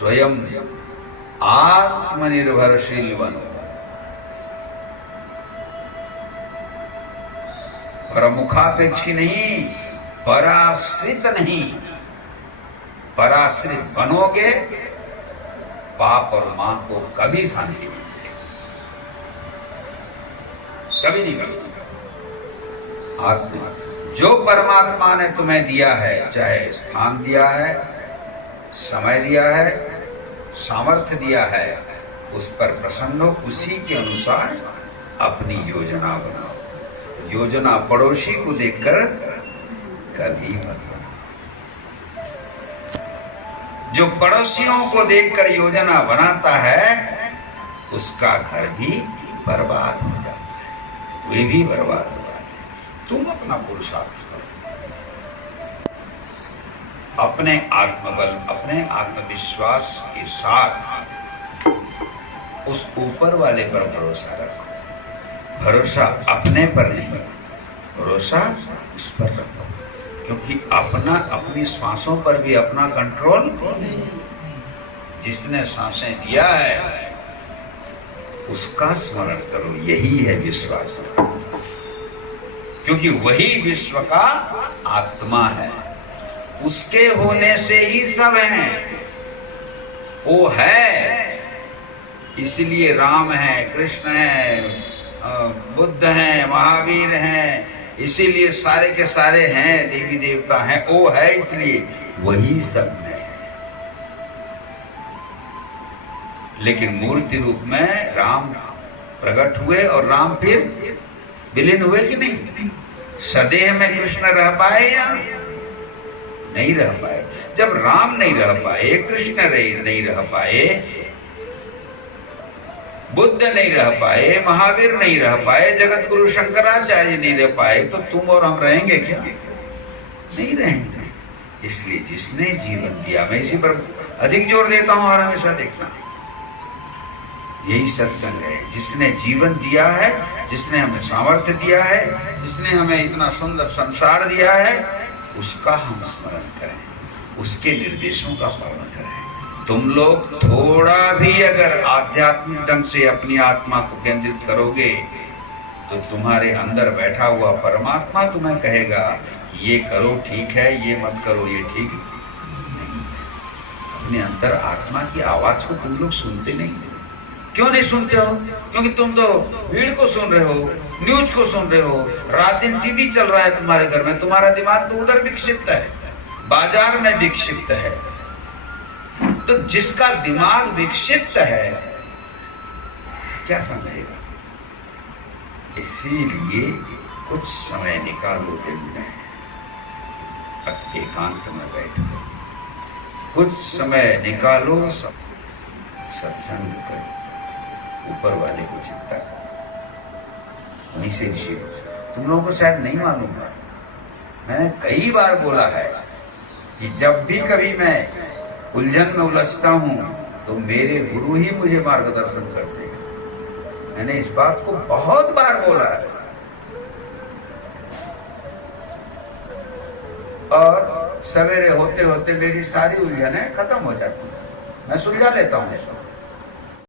स्वयं आत्मनिर्भरशील बनो, परमुखापेक्षी नहीं, पराश्रित नहीं। पराश्रित बनोगे बाप और मां को कभी शांति नहीं मिलेगी, कभी नहीं मिलेगी। आत्मा जो परमात्मा ने तुम्हें दिया है, चाहे स्थान दिया है, समय दिया है, सामर्थ्य दिया है, उस पर प्रसन्न हो, उसी के अनुसार अपनी योजना बनाओ। योजना पड़ोसी को देखकर कभी मत बनाओ। जो पड़ोसियों को देखकर योजना बनाता है उसका घर भी बर्बाद हो जाता है, वे भी बर्बाद हो जाते हैं। तुम अपना पुरुषार्थ करो, अपने आत्मबल, अपने आत्मविश्वास के साथ उस ऊपर वाले पर भरोसा रखो। भरोसा अपने पर नहीं, भरोसा उस पर रखो, क्योंकि अपनी सांसों पर भी अपना कंट्रोल। जिसने सांसें दिया है उसका स्मरण करो, यही है विश्वास, क्योंकि वही विश्व का आत्मा है। उसके होने से ही सब हैं, वो है, इसलिए राम है, कृष्ण है, बुद्ध हैं, महावीर हैं, इसीलिए सारे के सारे हैं, देवी देवता हैं, वो है, इसलिए वही सब है। लेकिन मूर्ति रूप में राम प्रकट हुए और राम फिर विलीन हुए कि नहीं? सदेह में कृष्ण रह पाए या नहीं रह पाए? जब राम नहीं रह पाए, कृष्ण नहीं रह पाए, बुद्ध नहीं रह पाए, महावीर नहीं रह पाए, जगत गुरु शंकराचार्य नहीं रह पाए, तो तुम और हम रहेंगे क्या? नहीं रहेंगे। इसलिए जिसने जीवन दिया, मैं इसी पर अधिक जोर देता हूं और हमेशा देखना, यही सत्संग है। जिसने जीवन दिया है, जिसने हमें सामर्थ्य दिया है, जिसने हमें इतना सुंदर संसार दिया है, उसका हम स्मरण करें, उसके निर्देशों का पालन करें। तुम लोग थोड़ा भी अगर आध्यात्मिक ढंग से अपनी आत्मा को केंद्रित करोगे तो तुम्हारे अंदर बैठा हुआ परमात्मा तुम्हें कहेगा कि ये करो ठीक है, ये मत करो ये ठीक नहीं है। अपने अंदर आत्मा की आवाज को तुम लोग सुनते नहीं। क्यों नहीं सुनते हो? क्योंकि तुम तो भीड़ को सुन रहे हो, न्यूज को सुन रहे हो, रात दिन टीवी चल रहा है तुम्हारे घर में, तुम्हारा दिमाग तो उधर विक्षिप्त है, बाजार में विक्षिप्त है। तो जिसका दिमाग विक्षिप्त है क्या समझेगा? इसीलिए कुछ समय निकालो दिन में, एकांत में बैठो, कुछ समय निकालो, सत्संग करो, ऊपर वाले को चिंता करो, वहीं से तुम लोगों को शायद नहीं मालूम है, मैंने कई बार बोला है कि जब भी कभी मैं उलझन में उलझता हूं तो मेरे गुरु ही मुझे मार्गदर्शन करते हैं। मैंने इस बात को बहुत बार बोला है और सवेरे होते होते मेरी सारी उलझनें खत्म हो जाती हैं, मैं सुलझा लेता हूं।